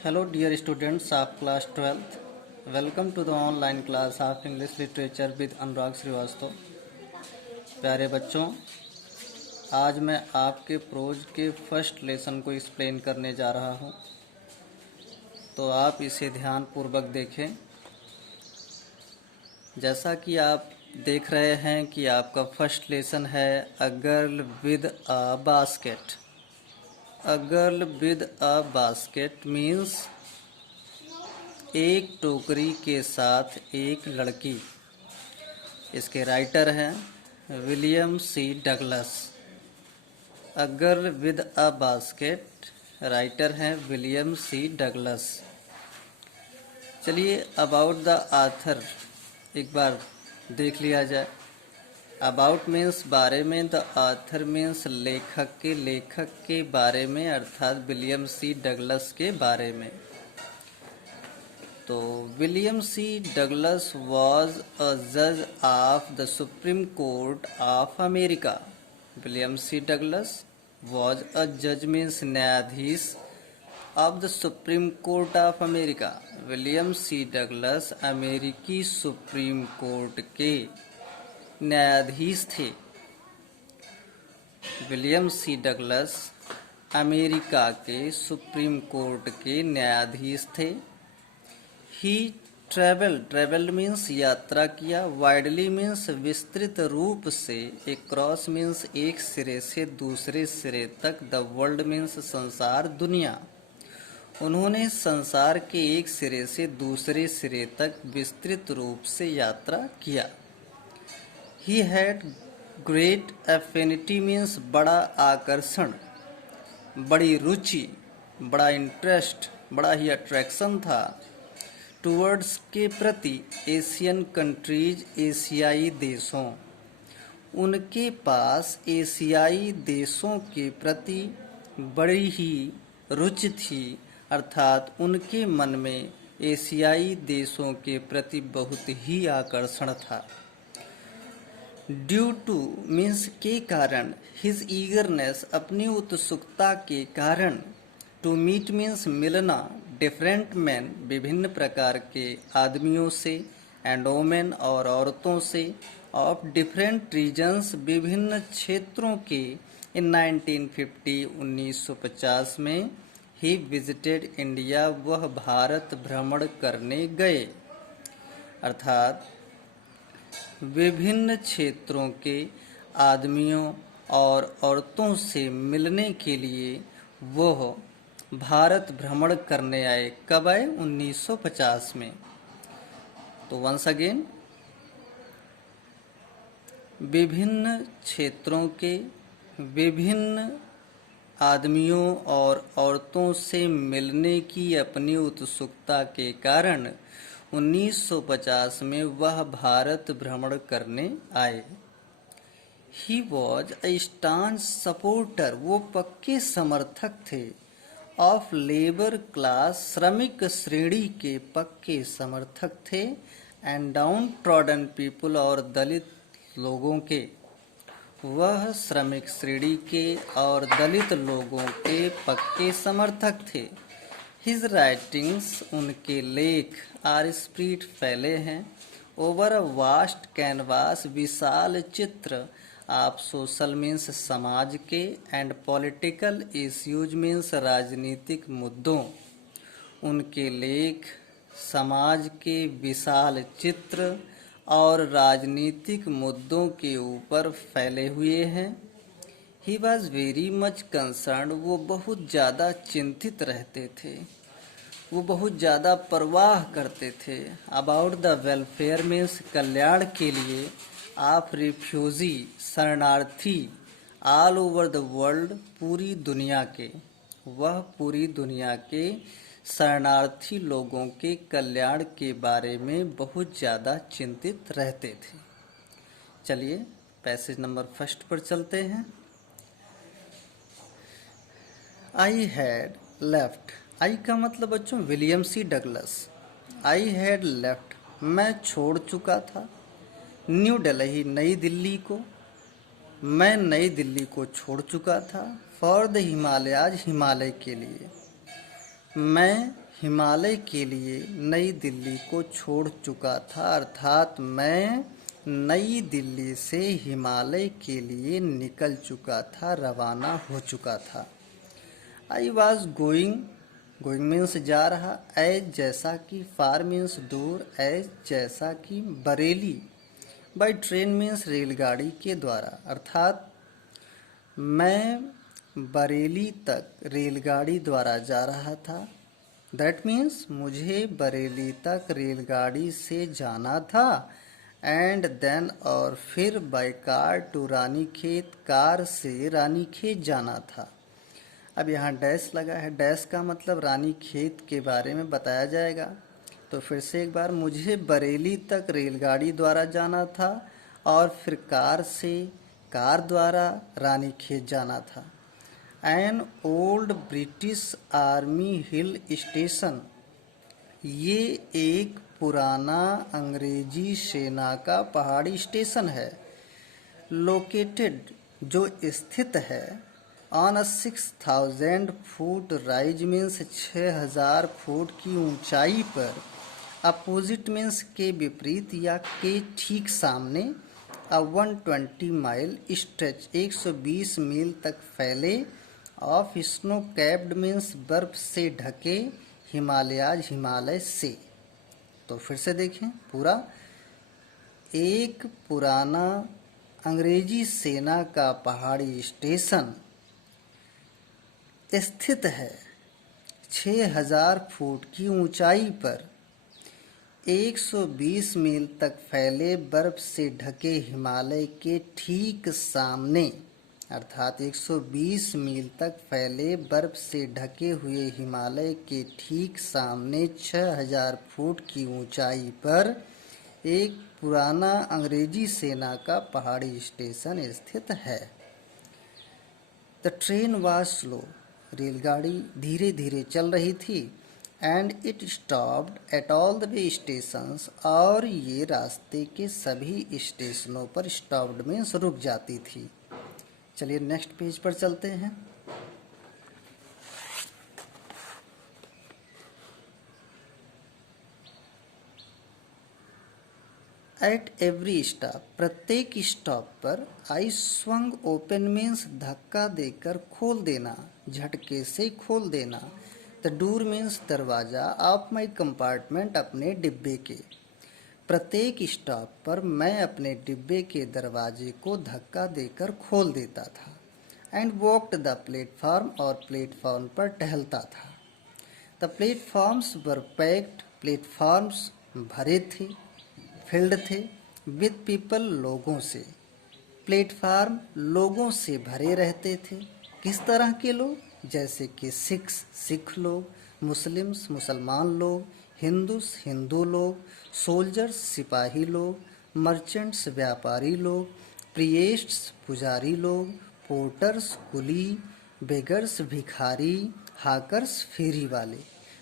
Hello dear students of class 12th. Welcome to the online class of English Literature with अनुराग श्रीवास्तव। प्यारे बच्चों, आज मैं आपके प्रोज के फर्स्ट लेसन को एक्सप्लेन करने जा रहा हूँ, तो आप इसे ध्यानपूर्वक देखें। जैसा कि आप देख रहे हैं कि आपका फर्स्ट लेसन है a girl with a basket. A girl with a basket means एक टोकरी के साथ एक लड़की। इसके राइटर हैं William C Douglas. A girl with a basket, writer हैं विलियम सी डगलस। चलिए अबाउट द आथर एक बार देख लिया जाए। अबाउट मीन्स बारे में, द आथर मीन्स लेखक के बारे में, अर्थात विलियम सी डगलस के बारे में। तो William C Douglas was a जज of the Supreme Court of America. William C Douglas was a जज मीन्स न्यायाधीश of the Supreme Court of America. William C Douglas अमेरिकी सुप्रीम कोर्ट के न्यायाधीश थे। विलियम सी डगलस अमेरिका के Supreme Court के न्यायाधीश थे। ही ट्रेवल्ड मीन्स यात्रा किया, वाइडली मीन्स विस्तृत रूप से, एक्रॉस मीन्स एक सिरे से दूसरे सिरे तक, द वर्ल्ड मीन्स संसार, दुनिया। उन्होंने संसार के एक सिरे से दूसरे सिरे तक विस्तृत रूप से यात्रा किया। He had great affinity means बड़ा आकर्षण, बड़ी रुचि, बड़ा इंटरेस्ट, बड़ा ही अट्रैक्शन था। टूवर्ड्स के प्रति, एशियन कंट्रीज एशियाई देशों, उनके पास एशियाई देशों के प्रति बड़ी ही रुचि थी, अर्थात उनके मन में एशियाई देशों के प्रति बहुत ही आकर्षण था। ड्यू टू मीन्स के कारण, हिज ईगरनेस अपनी उत्सुकता के कारण, टू मीट मीन्स मिलना, डिफरेंट मैन विभिन्न प्रकार के आदमियों से, एंड वोमेन और औरतों से, ऑफ डिफरेंट रीजन्स विभिन्न क्षेत्रों के, इन 1950 1950 में, ही विजिटेड इंडिया वह भारत भ्रमण करने गए, अर्थात विभिन्न क्षेत्रों के आदमियों और औरतों से मिलने के लिए वह भारत भ्रमण करने आए। कब आए? 1950 में। तो वंस अगेन, विभिन्न क्षेत्रों के विभिन्न आदमियों और औरतों से मिलने की अपनी उत्सुकता के कारण 1950 में वह भारत भ्रमण करने आए। ही वॉज अ स्टांच सपोर्टर, वो पक्के समर्थक थे, ऑफ लेबर क्लास, श्रमिक श्रेणी के पक्के समर्थक थे, एंड डाउन ट्रॉडन पीपुल और दलित लोगों के, वह श्रमिक श्रेणी के और दलित लोगों के पक्के समर्थक थे। हिज राइटिंग्स, उनके लेख, आर स्प्रीड फैले हैं, ओवर अ वास्ट कैनवास, विशाल चित्र, आप सोशल मीन्स समाज के, एंड पॉलिटिकल इश्यूज मीन्स राजनीतिक मुद्दों। उनके लेख समाज के विशाल चित्र और राजनीतिक मुद्दों के ऊपर फैले हुए हैं। He was very much concern, वो बहुत ज़्यादा चिंतित रहते थे, वो बहुत ज़्यादा परवाह करते थे, अबाउट द वेलफेयर मीन्स कल्याण के लिए, ऑफ रिफ्यूजी शरणार्थी, ऑल ओवर द वर्ल्ड पूरी दुनिया के, वह पूरी दुनिया के शरणार्थी लोगों के कल्याण के बारे में बहुत ज़्यादा चिंतित रहते थे। चलिए पैसेज नंबर फर्स्ट पर चलते हैं। आई हैड लेफ्ट, आई का मतलब बच्चों William C Douglas. I had left, मैं छोड़ चुका था, न्यू दिल्ली, नई दिल्ली को, मैं नई दिल्ली को छोड़ चुका था, फॉर द हिमालयाज, हिमालय के लिए, मैं हिमालय के लिए नई दिल्ली को छोड़ चुका था, अर्थात मैं नई दिल्ली से हिमालय के लिए निकल चुका था, रवाना हो चुका था। I was going, going means जा रहा, एज जैसा कि, फार मीन्स दूर, एज जैसा कि, बरेली, बाई ट्रेन मीन्स रेलगाड़ी के द्वारा, अर्थात मैं बरेली तक रेलगाड़ी द्वारा जा रहा था। दैट मीन्स मुझे बरेली तक रेलगाड़ी से जाना था। एंड देन और फिर by car to Ranikhet, car से रानीखेत जाना था। अब यहाँ डैश लगा है, डैश का मतलब रानीखेत के बारे में बताया जाएगा। तो फिर से एक बार, मुझे बरेली तक रेलगाड़ी द्वारा जाना था और फिर कार से, कार द्वारा रानीखेत जाना था। An old British army hill station, ये एक पुराना अंग्रेजी सेना का पहाड़ी स्टेशन है। लोकेटेड, जो स्थित है, on a 6000 foot rise means 6000 foot की ऊंचाई पर, अपोजिट मीन्स के विपरीत या के ठीक सामने, अ 120 माइल स्ट्रेच 120 मील तक फैले, ऑफ स्नो कैप्ड मीन्स बर्फ से ढके, हिमालयाज हिमालय से। तो फिर से देखें पूरा, एक पुराना अंग्रेजी सेना का पहाड़ी स्टेशन स्थित है 6000 फुट की ऊंचाई पर, 120 मील तक फैले बर्फ से ढके हिमालय के ठीक सामने, अर्थात 120 मील तक फैले बर्फ से ढके हुए हिमालय के ठीक सामने 6000 फुट की ऊंचाई पर एक पुराना अंग्रेजी सेना का पहाड़ी स्टेशन स्थित है। द ट्रेन वाज स्लो, रेलगाड़ी धीरे धीरे चल रही थी। And it stopped at all the way stations, और ये रास्ते के सभी स्टेशनों पर, स्टॉप्ड मीन्स रुक जाती थी। चलिए नेक्स्ट पेज पर चलते हैं। एट एवरी स्टॉप, प्रत्येक स्टॉप पर, आई स्वंग ओपन मीन्स धक्का देकर खोल देना, झटके से खोल देना। द डोर मीन्स दरवाजा, ऑफ माई कंपार्टमेंट, अपने डिब्बे के। प्रत्येक स्टॉप पर मैं अपने डिब्बे के दरवाजे को धक्का देकर खोल देता था। एंड वॉकड द प्लेटफॉर्म, और प्लेटफॉर्म पर टहलता था। The platforms were packed, platforms भरे थे, फिल्ड थे, विद पीपल, लोगों से। प्लेटफार्म लोगों से भरे रहते थे। किस तरह के लोग? जैसे कि सिख लोग, मुस्लिम्स मुसलमान लोग, हिंदूस हिंदू लोग, सोल्जर्स सिपाही लोग, मर्चेंट्स व्यापारी लोग, प्रिएस्ट्स पुजारी लोग, पोर्टर्स कुली, बेगर्स भिखारी, हाकर्स फेरी वाले।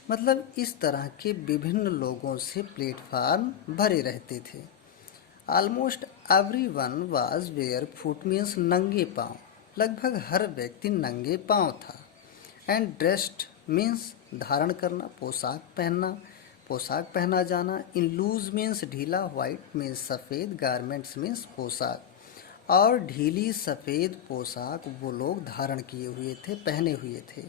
मतलब इस तरह के विभिन्न लोगों से प्लेटफार्म भरे रहते थे। Almost everyone was barefoot means नंगे पाँव, लगभग हर व्यक्ति नंगे पाँव था। एंड ड्रेस्ड मीन्स धारण करना, पोशाक पहनना, पोशाक पहना जाना। इन लूज मीन्स ढीला, वाइट मीन्स सफ़ेद, गारमेंट्स मीन्स पोशाक, और ढीली सफ़ेद पोशाक वो लोग धारण किए हुए थे, पहने हुए थे।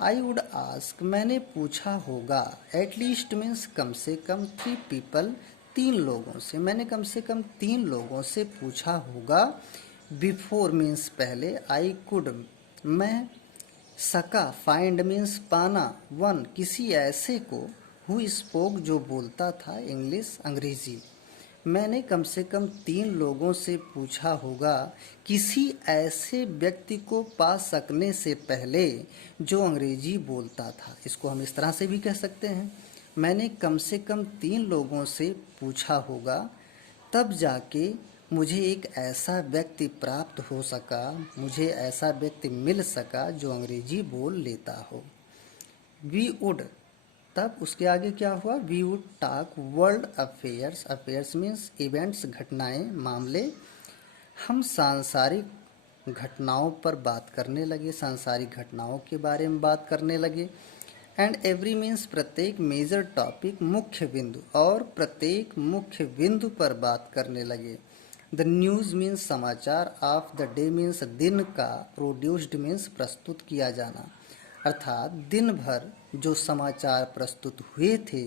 आई वुड आस्क, मैंने पूछा होगा, एटलीस्ट मीन्स कम से कम, 3 पीपल, 3 लोगों से, मैंने कम से कम 3 लोगों से पूछा होगा। बिफोर मीन्स पहले, आई कुड मैं, सका, फाइंड मीन्स पाना, वन किसी ऐसे को, हु स्पोक जो बोलता था, इंग्लिश अंग्रेजी। मैंने कम से कम 3 लोगों से पूछा होगा, किसी ऐसे व्यक्ति को पा सकने से पहले जो अंग्रेजी बोलता था। इसको हम इस तरह से भी कह सकते हैं, मैंने कम से कम 3 लोगों से पूछा होगा, तब जाके मुझे एक ऐसा व्यक्ति प्राप्त हो सका, मुझे ऐसा व्यक्ति मिल सका जो अंग्रेजी बोल लेता हो। वी वुड, तब उसके आगे क्या हुआ, we would talk world affairs, affairs means events, घटनाएं, मामले। हम सांसारिक घटनाओं पर बात करने लगे, सांसारिक घटनाओं के बारे में बात करने लगे। एंड एवरी मीन्स प्रत्येक मेजर टॉपिक मुख्य बिंदु, और प्रत्येक मुख्य बिंदु पर बात करने लगे। द न्यूज मीन्स समाचार, ऑफ द डे मीन्स दिन का, प्रोड्यूस्ड मीन्स प्रस्तुत किया जाना, अर्थात दिन भर जो समाचार प्रस्तुत हुए थे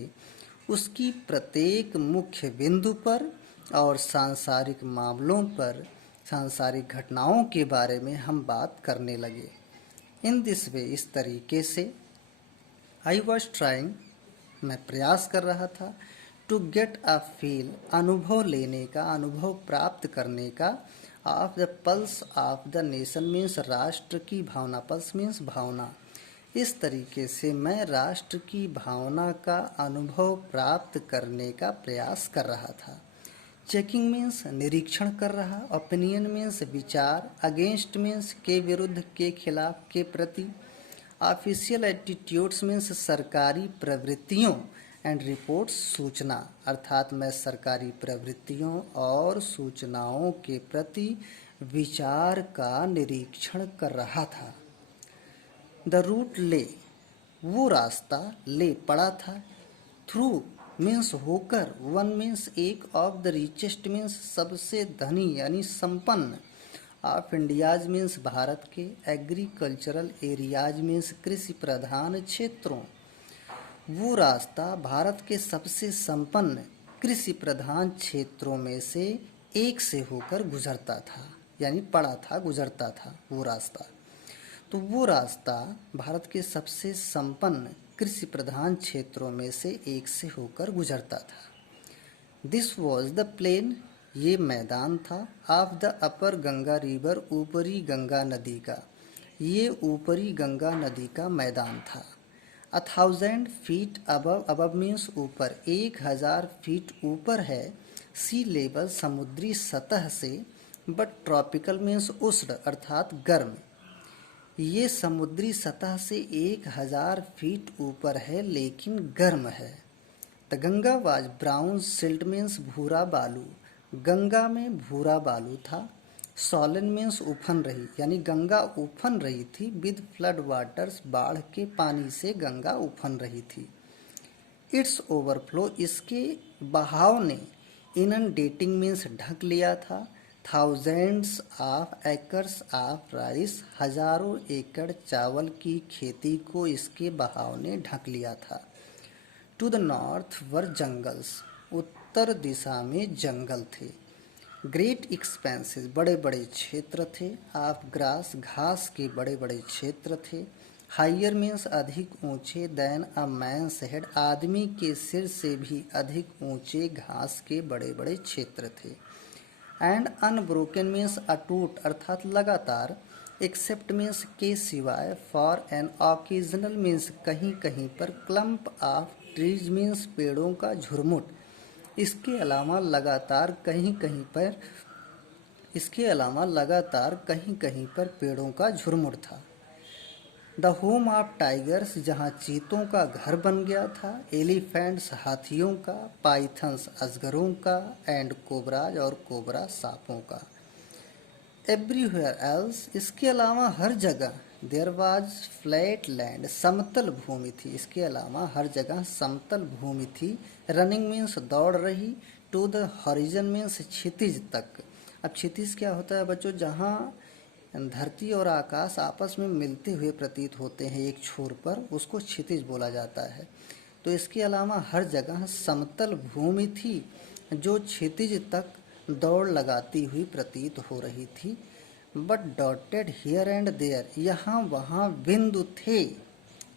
उसकी प्रत्येक मुख्य बिंदु पर और सांसारिक मामलों पर, सांसारिक घटनाओं के बारे में हम बात करने लगे। इन दिस वे, इस तरीके से, आई वॉज ट्राइंग, मैं प्रयास कर रहा था, टू गेट अ फील, अनुभव लेने का, अनुभव प्राप्त करने का, of the pulse of the nation means राष्ट्र की भावना, पल्स मीन्स भावना। इस तरीके से मैं राष्ट्र की भावना का अनुभव प्राप्त करने का प्रयास कर रहा था। चेकिंग मीन्स निरीक्षण कर रहा, ओपिनियन मीन्स विचार, अगेंस्ट मीन्स के विरुद्ध, के खिलाफ, के प्रति, ऑफिशियल एटीट्यूड्स मीन्स सरकारी प्रवृत्तियों, एंड रिपोर्ट्स सूचना, अर्थात मैं सरकारी प्रवृत्तियों और सूचनाओं के प्रति विचार का निरीक्षण कर रहा था। द रूट ले, वो रास्ता, ले पड़ा था, थ्रू मीन्स होकर, वन मीन्स एक, ऑफ द रिचेस्ट मीन्स सबसे धनी यानी संपन्न, ऑफ इंडियाज मीन्स भारत के, एग्रीकल्चरल एरियाज मीन्स कृषि प्रधान क्षेत्रों, वो रास्ता भारत के सबसे संपन्न कृषि प्रधान क्षेत्रों में से एक से होकर गुजरता था, यानी पड़ा था, गुजरता था वो रास्ता। तो वो रास्ता भारत के सबसे संपन्न कृषि प्रधान क्षेत्रों में से एक से होकर गुजरता था। दिस वॉज द प्लेन, ये मैदान था, of the upper Ganga river, ऊपरी गंगा नदी का, ये ऊपरी गंगा नदी का मैदान था। 1000 फीट अबव, अबव मीन्स ऊपर, 1000 फीट ऊपर है, सी लेवल समुद्री सतह से, बट ट्रॉपिकल मीन्स उष्ण अर्थात गर्म, ये समुद्री सतह से 1000 फीट ऊपर है लेकिन गर्म है। The Ganga was brown silt means भूरा बालू, गंगा में भूरा बालू था। सॉलन मीन्स उफन रही, यानी गंगा उफन रही थी, विद फ्लड वाटर्स, बाढ़ के पानी से गंगा उफन रही थी। इट्स ओवरफ्लो, इसके बहाव ने, इनंडेटिंग मीन्स ढक लिया था, thousands of acres of rice, हजारों एकड़ चावल की खेती को इसके बहाव ने ढक लिया था। To the north were jungles, उत्तर दिशा में जंगल थे। ग्रेट एक्सपेंसेस, बड़े बड़े क्षेत्र थे। ऑफ ग्रास, घास के बड़े बड़े क्षेत्र थे। हाइयर मीन्स अधिक ऊंचे, देन अ मैन्स हेड, आदमी के सिर से भी अधिक ऊंचे घास के बड़े बड़े क्षेत्र थे। एंड अनब्रोकन मीन्स अटूट अर्थात लगातार, एक्सेप्ट मीन्स के सिवाय, फॉर एन ऑकेजनल मीन्स कहीं कहीं पर, क्लम्प ऑफ ट्रीज मीन्स पेड़ों का झुरमुट, इसके अलावा लगातार कहीं कहीं पर, इसके अलावा लगातार कहीं कहीं पर पेड़ों का झुरमुट था। द होम ऑफ टाइगर्स, जहाँ चीतों का घर बन गया था। एलिफेंट्स, हाथियों का। पाइथन्स, अजगरों का। एंड कोबराज, और कोबरा सांपों का। एवरीवेयर एल्स, इसके अलावा हर जगह, देयर वाज फ्लैट लैंड, समतल भूमि थी, इसके अलावा हर जगह समतल भूमि थी। रनिंग मीन्स दौड़ रही। टू द हॉरिजन मीन्स क्षितिज तक। अब क्षितिज क्या होता है बच्चों? जहाँ धरती और आकाश आपस में मिलते हुए प्रतीत होते हैं एक छोर पर, उसको क्षितिज बोला जाता है। तो इसके अलावा हर जगह समतल भूमि थी जो क्षितिज तक दौड़ लगाती हुई प्रतीत हो रही थी। But dotted here and there, यहाँ वहाँ बिंदु थे।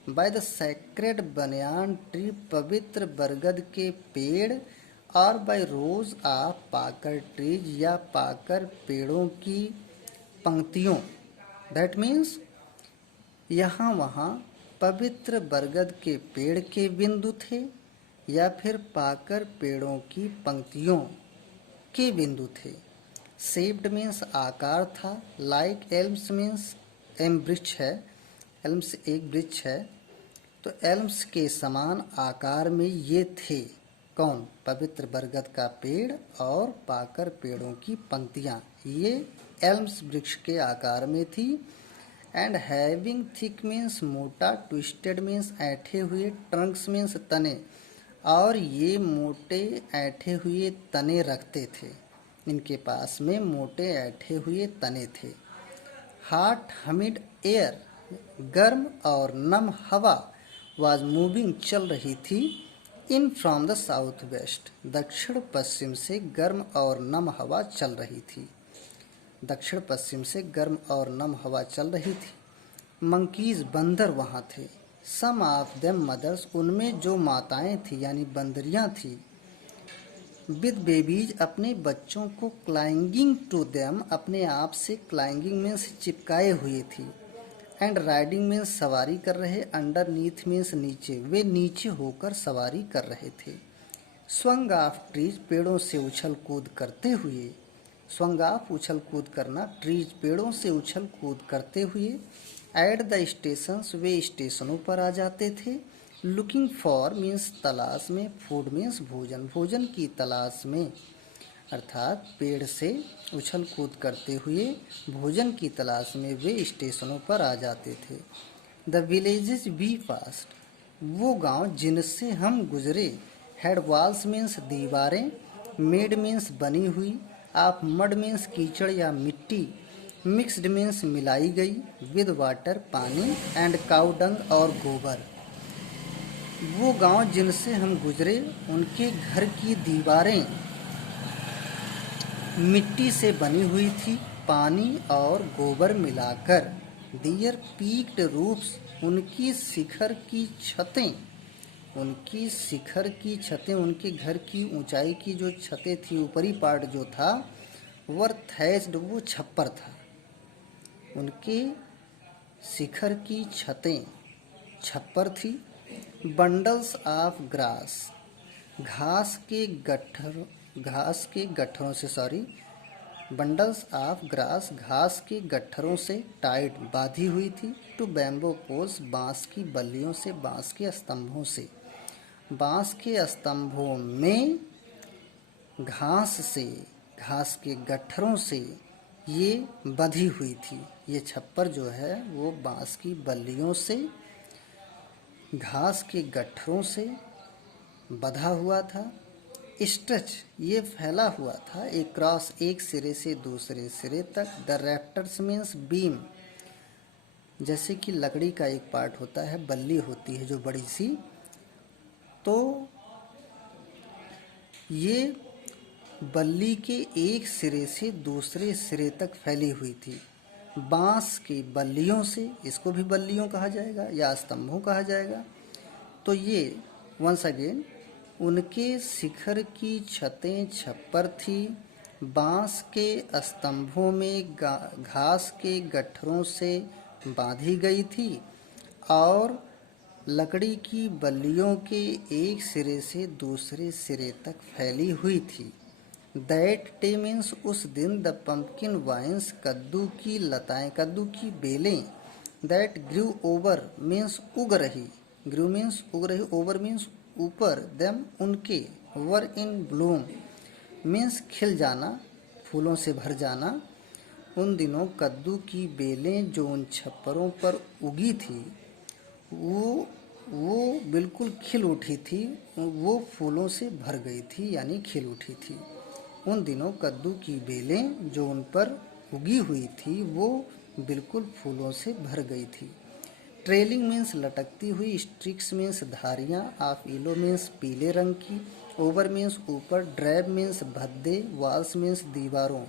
By the sacred banyan tree, पवित्र बरगद के पेड़। और by rows of pakar trees, या पाकर पेड़ों की पंक्तियों। दैट मीन्स यहाँ वहाँ पवित्र बरगद के पेड़ के बिंदु थे, या फिर पाकर पेड़ों की पंक्तियों के बिंदु थे। शेप्ड मीन्स आकार था। लाइक एल्म्स मीन्स, एम वृक्ष है, एल्म्स एक वृक्ष है, तो एल्म्स के समान आकार में ये थे। कौन? पवित्र बरगद का पेड़ और पाकर पेड़ों की पंक्तियाँ, ये एल्म्स वृक्ष के आकार में थी। एंड हैविंग थिक मीन्स मोटा, ट्विस्टेड मीन्स ऐंठे हुए, ट्रंक्स मीन्स तने, और ये मोटे ऐंठे हुए तने रखते थे। इनके पास में मोटे ऐंठे हुए तने थे। हॉट हमिड एयर, गर्म और नम हवा, वाज मूविंग चल रही थी, in from the south west, दक्षिण पश्चिम से गर्म और नम हवा चल रही थी। दक्षिण पश्चिम से गर्म और नम हवा चल रही थी। मंकीज, बंदर वहाँ थे। सम ऑफ देम मदर्स, उनमें जो माताएं थी यानी बंदरियां थी। विद बेबीज, अपने बच्चों को, क्लाइंगिंग टू देम, अपने आप से, क्लाइंगिंग मीन्स चिपकाए हुए थी, एंड राइडिंग मीन्स सवारी कर रहे, अंडर नीथ मीन्स नीचे, वे नीचे होकर सवारी कर रहे थे। स्वंग ऑफ ट्रीज, पेड़ों से उछल कूद करते हुए। स्वंग ऑफ, उछल कूद करना, ट्रीज, पेड़ों से उछल कूद करते हुए। एट द स्टेशंस, वे स्टेशनों पर आ जाते थे। लुकिंग फॉर मीन्स तलाश में, फूड मीन्स भोजन, भोजन की तलाश में, अर्थात पेड़ से उछल कूद करते हुए भोजन की तलाश में वे स्टेशनों पर आ जाते थे। द विलेजेस वी पास्ट, वो गांव जिनसे हम गुजरे। हेड वॉल्स मीन्स दीवारें, मेड मीन्स बनी हुई, ऑफ मड मीन्स कीचड़ या मिट्टी, मिक्सड मीन्स मिलाई गई, विद वाटर पानी, एंड काउ डंग और गोबर। वो गांव जिनसे हम गुजरे, उनके घर की दीवारें मिट्टी से बनी हुई थी, पानी और गोबर मिलाकर। दियर पीक्ड रूफ्स, उनकी शिखर की छतें, उनकी शिखर की छतें, उनके घर की ऊंचाई की जो छतें थी, ऊपरी पार्ट जो था, वर थैच्ड, वो छप्पर था। उनके शिखर की छतें छप्पर थी। बंडल्स ऑफ ग्रास, घास के गट्ठरों से, बंडल्स ऑफ ग्रास, घास के गट्ठरों से, टाइट, बांधी हुई थी। टू बैम्बो पोल्स, बांस की बल्लियों से, बांस के स्तंभों से, बांस के स्तंभों में घास से, घास के गट्ठरों से ये बंधी हुई थी। ये छप्पर जो है वो बांस की बल्लियों से, घास के गट्ठरों से बंधा हुआ था। स्ट्रेच, ये फैला हुआ था, एक क्रॉस, एक सिरे से दूसरे सिरे तक। द रैफ्टर्स मीन्स बीम, जैसे कि लकड़ी का एक पार्ट होता है, बल्ली होती है जो बड़ी सी, तो ये बल्ली के एक सिरे से दूसरे सिरे तक फैली हुई थी। बांस की बल्लियों से, इसको भी बल्लियों कहा जाएगा या स्तंभों कहा जाएगा। तो ये वंस अगेन, उनके शिखर की छतें छप्पर थी, बांस के स्तंभों में घास के गट्ठरों से बांधी गई थी, और लकड़ी की बल्लियों के एक सिरे से दूसरे सिरे तक फैली हुई थी। दैट डे मीन्स, उस दिन। द पम्पकिन वाइन्स, कद्दू की लताएं, कद्दू की बेलें। दैट ग्रू ओवर मीन्स उग रही, ग्रू मीन्स उग रही, ओवर मीन्स ऊपर, देम उनके, वर इन ब्लूम मीन्स खिल जाना, फूलों से भर जाना। उन दिनों कद्दू की बेलें जो उन छप्परों पर उगी थी, वो बिल्कुल खिल उठी थी, वो फूलों से भर गई थी यानी खिल उठी थी। उन दिनों कद्दू की बेलें जो उन पर उगी हुई थी वो बिल्कुल फूलों से भर गई थी। ट्रेलिंग मीन्स लटकती हुई, स्ट्रिक्स मीन्स धारियाँ, ऑफ येलो मीन्स पीले रंग की, ओवर मीन्स ऊपर, ड्रैब मीन्स भद्दे, वॉल्स मीन्स दीवारों,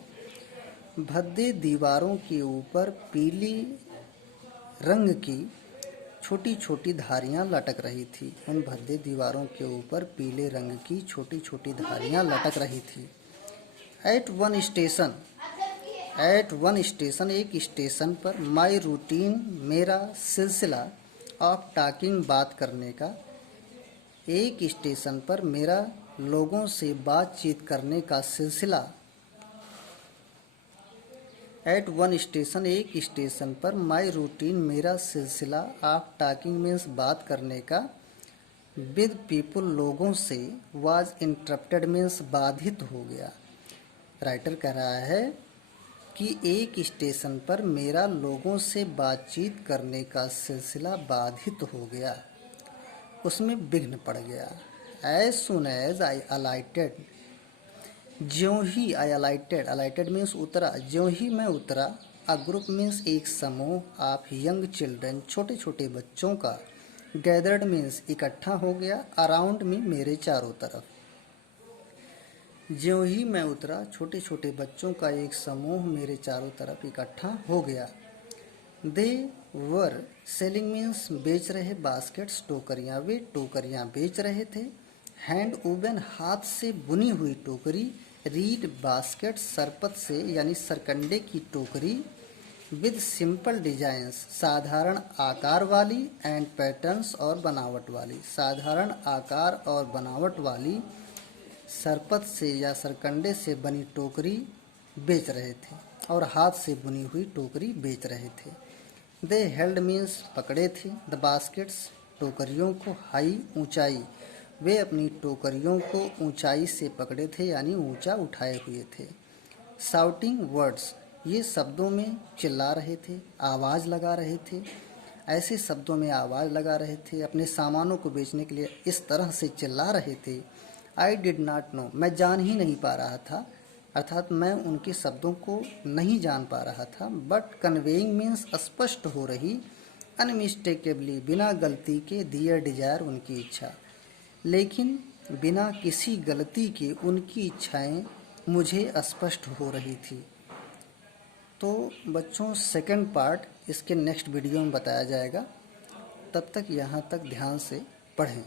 भद्दे दीवारों के ऊपर पीली रंग की छोटी छोटी धारियाँ लटक रही थी। उन भद्दे दीवारों के ऊपर पीले रंग की छोटी छोटी धारियाँ लटक रही थी। At one station, at one station, एक स्टेशन पर, माई रूटीन, मेरा सिलसिला, ऑफ टॉकिंग, बात करने का, एक स्टेशन पर मेरा लोगों से बातचीत करने का सिलसिला। एट वन स्टेशन, एक स्टेशन पर, माई रूटीन, मेरा सिलसिला, ऑफ टॉकिंग मीन्स बात करने का, विद पीपुल, लोगों से, वाज इंटरप्टेड मीन्स बाधित हो गया। राइटर कह रहा है कि एक स्टेशन पर मेरा लोगों से बातचीत करने का सिलसिला बाधित हो गया, उसमें विघ्न पड़ गया। As soon as I alighted, ज्यों ही I alighted, alighted मीन्स उतरा, ज्यों ही मैं उतरा, a group मीन्स एक समूह ऑफ यंग चिल्ड्रन, छोटे छोटे बच्चों का, गैदर्ड मीन्स इकट्ठा हो गया, अराउंड में मेरे चारों तरफ। ज्यों ही मैं उतरा, छोटे छोटे बच्चों का एक समूह मेरे चारों तरफ इकट्ठा हो गया। दे वर सेलिंग मीन्स बेच रहे, बास्केट्स टोकरियाँ, वे टोकरियाँ बेच रहे थे। हैंड वूवन हाथ से बुनी हुई टोकरी, रीड बास्केट सरपत से यानी सरकंडे की टोकरी, विद सिंपल डिजाइंस साधारण आकार वाली, एंड पैटर्न्स और बनावट वाली, साधारण आकार और बनावट वाली सरपत से या सरकंडे से बनी टोकरी बेच रहे थे और हाथ से बुनी हुई टोकरी बेच रहे थे। दे हेल्ड मीन्स पकड़े थे, द बास्केट्स टोकरियों को, हाई ऊंचाई, वे अपनी टोकरियों को ऊंचाई से पकड़े थे यानी ऊंचा उठाए हुए थे। शाउटिंग वर्ड्स, ये शब्दों में चिल्ला रहे थे, आवाज़ लगा रहे थे, ऐसे शब्दों में आवाज़ लगा रहे थे, अपने सामानों को बेचने के लिए इस तरह से चिल्ला रहे थे। आई डिड नॉट नो, मैं जान ही नहीं पा रहा था, अर्थात मैं उनके शब्दों को नहीं जान पा रहा था। बट कन्वेइंग मीन्स स्पष्ट हो रही, अनमिस्टेकेबली बिना गलती के, दियर डिजायर उनकी इच्छा, लेकिन बिना किसी गलती के उनकी इच्छाएं मुझे स्पष्ट हो रही थी। तो बच्चों सेकंड पार्ट इसके नेक्स्ट वीडियो में बताया जाएगा, तब तक यहाँ तक ध्यान से पढ़ें।